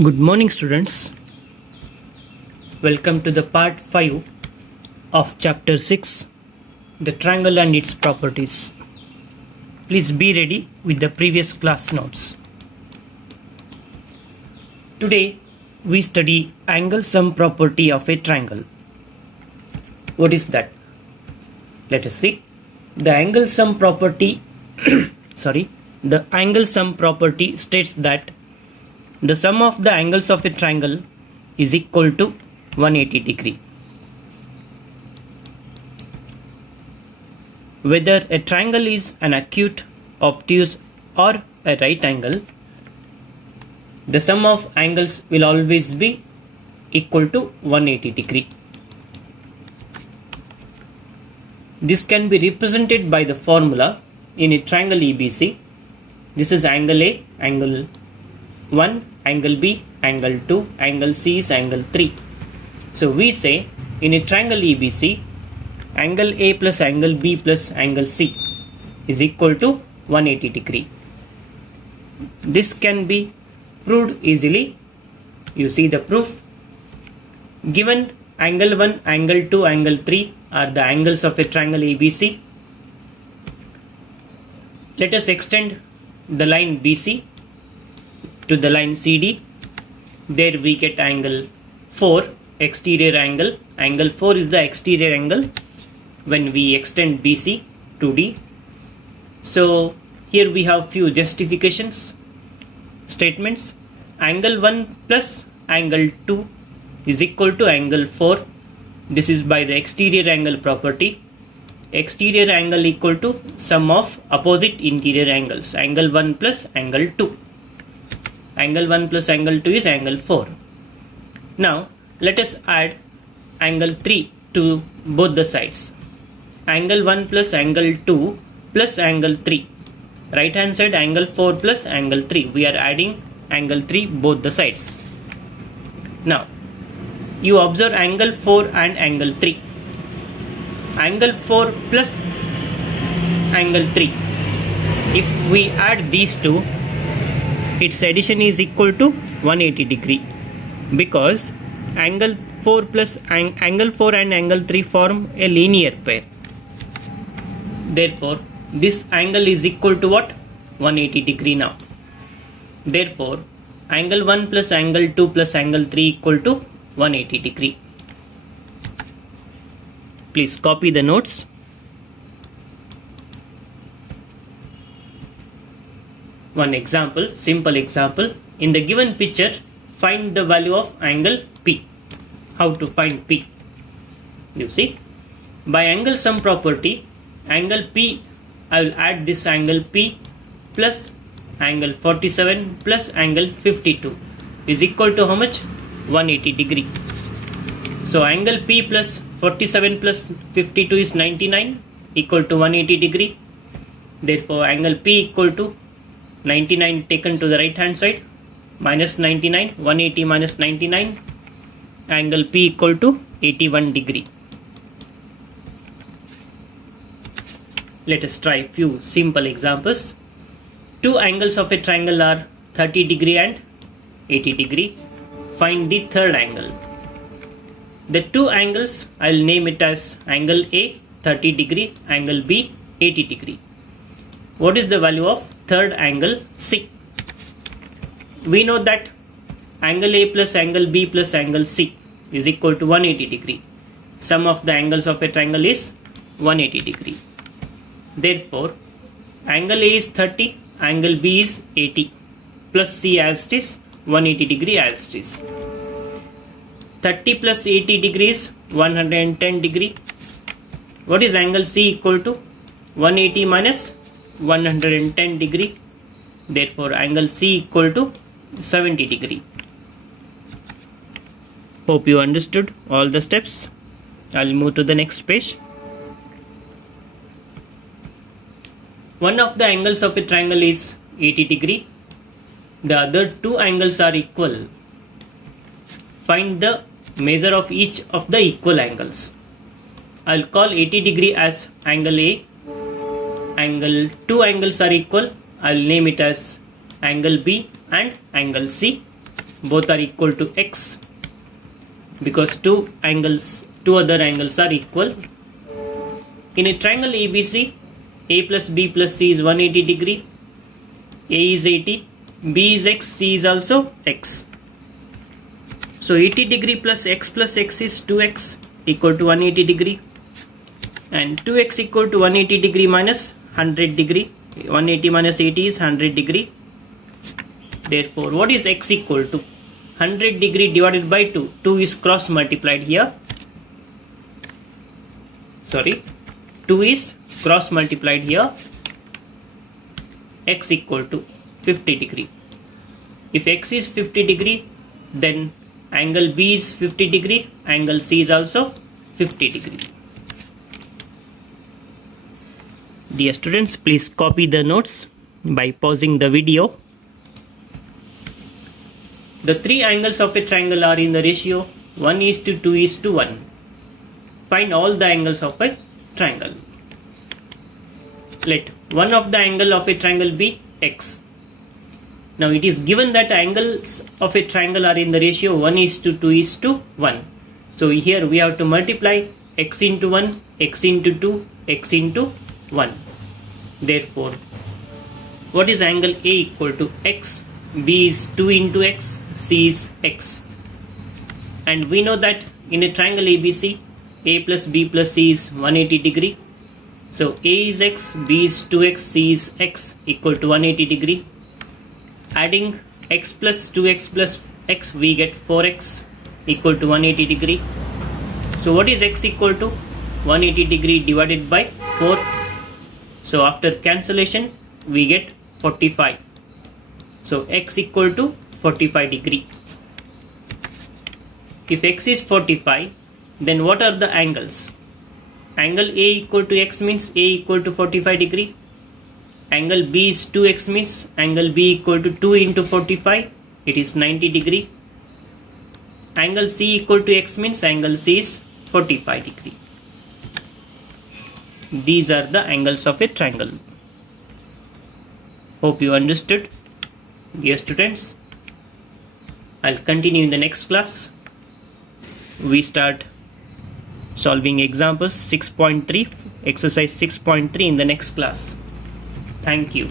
Good morning, students. Welcome to the part 5 of chapter 6, the triangle and its properties. Please be ready with the previous class notes. Today we study angle sum property of a triangle. What is that? Let us see. The angle sum property the angle sum property states that the sum of the angles of a triangle is equal to 180 degree. Whether a triangle is an acute, obtuse or a right angle, the sum of angles will always be equal to 180 degree. This can be represented by the formula in a triangle ABC. This is angle A, angle 1, angle B, angle 2, angle C is angle 3. So we say in a triangle ABC, angle A plus angle B plus angle C is equal to 180 degree. This can be proved easily. You see the proof. Given angle 1, angle 2, angle 3 are the angles of a triangle ABC. Let us extend the line BC to the line CD. There we get angle 4, exterior angle. Angle 4 is the exterior angle when we extend BC to D. So here we have few justifications, statements. Angle 1 plus angle 2 is equal to angle 4. This is by the exterior angle property. Exterior angle equal to sum of opposite interior angles. Angle 1 plus angle 2. Angle 1 plus angle 2 is angle 4. Now let us add angle 3 to both the sides. Angle 1 plus angle 2 plus angle 3. Right hand side angle 4 plus angle 3. We are adding angle 3 both the sides. Now you observe angle 4 and angle 3. Angle 4 plus angle 3. If we add these two, its addition is equal to 180 degree, because angle 4 plus angle 4 and angle 3 form a linear pair. Therefore this angle is equal to what? 180 degree now. Therefore angle 1 plus angle 2 plus angle 3 equal to 180 degree. Please copy the notes. One example, simple example. In the given picture, find the value of angle P. How to find P? You see, by angle sum property, angle P, I will add this angle P plus angle 47 plus angle 52 is equal to how much? 180 degree. So angle P plus 47 plus 52 is 99 equal to 180 degree. Therefore angle P equal to 99 taken to the right hand side, minus 99, 180 minus 99, angle P equal to 81 degree. Let us try few simple examples. Two angles of a triangle are 30 degree and 80 degree. Find the third angle. The two angles, I will name it as angle A 30 degree, angle B 80 degree. What is the value of third angle C? We know that angle A plus angle B plus angle C is equal to 180 degree. Sum of the angles of a triangle is 180 degree. Therefore angle A is 30, angle B is 80 plus C as it is, 180 degree as it is. 30 plus 80 degrees 110 degree. What is angle C equal to? 180 minus 110 degree. Therefore angle C equal to 70 degree. Hope you understood all the steps. I'll move to the next page. One of the angles of a triangle is 80 degree. The other two angles are equal. Find the measure of each of the equal angles. I'll call 80 degree as angle A. Angle, two angles are equal. I'll name it as angle B and angle C. both are equal to x because two other angles are equal. In a triangle ABC, A plus B plus C is 180 degree. A is 80, B is x, C is also x. So 80 degree plus x is 2x equal to 180 degree, and 2x equal to 180 degree minus 100 degree. 180 minus 80 is 100 degree. Therefore, what is x equal to? 100 degree divided by 2. 2 is cross multiplied here. Sorry, 2 is cross multiplied here. X equal to 50 degree. If x is 50 degree, then angle B is 50 degree, angle C is also 50 degree. Dear students, please copy the notes by pausing the video. The three angles of a triangle are in the ratio 1:2:1. Find all the angles of a triangle. Let one of the angle of a triangle be x. Now it is given that angles of a triangle are in the ratio 1:2:1. So here we have to multiply x into 1, x into 2, x into 1. Therefore, what is angle A equal to x? B is 2 into x, C is x. And we know that in a triangle ABC, A plus B plus C is 180 degree. So A is x, B is 2x, C is x equal to 180 degree. Adding x plus 2x plus x, we get 4x equal to 180 degree. So what is x equal to? 180 degree divided by 4. So after cancellation, we get 45. So x equal to 45 degree. If x is 45, then what are the angles? Angle A equal to x means A equal to 45 degree. Angle B is 2x means angle B equal to 2 into 45, it is 90 degree. Angle C equal to x means angle C is 45 degree. These are the angles of a triangle. Hope you understood. Dear students, I'll continue in the next class. We start solving examples 6.3, exercise 6.3 in the next class. Thank you.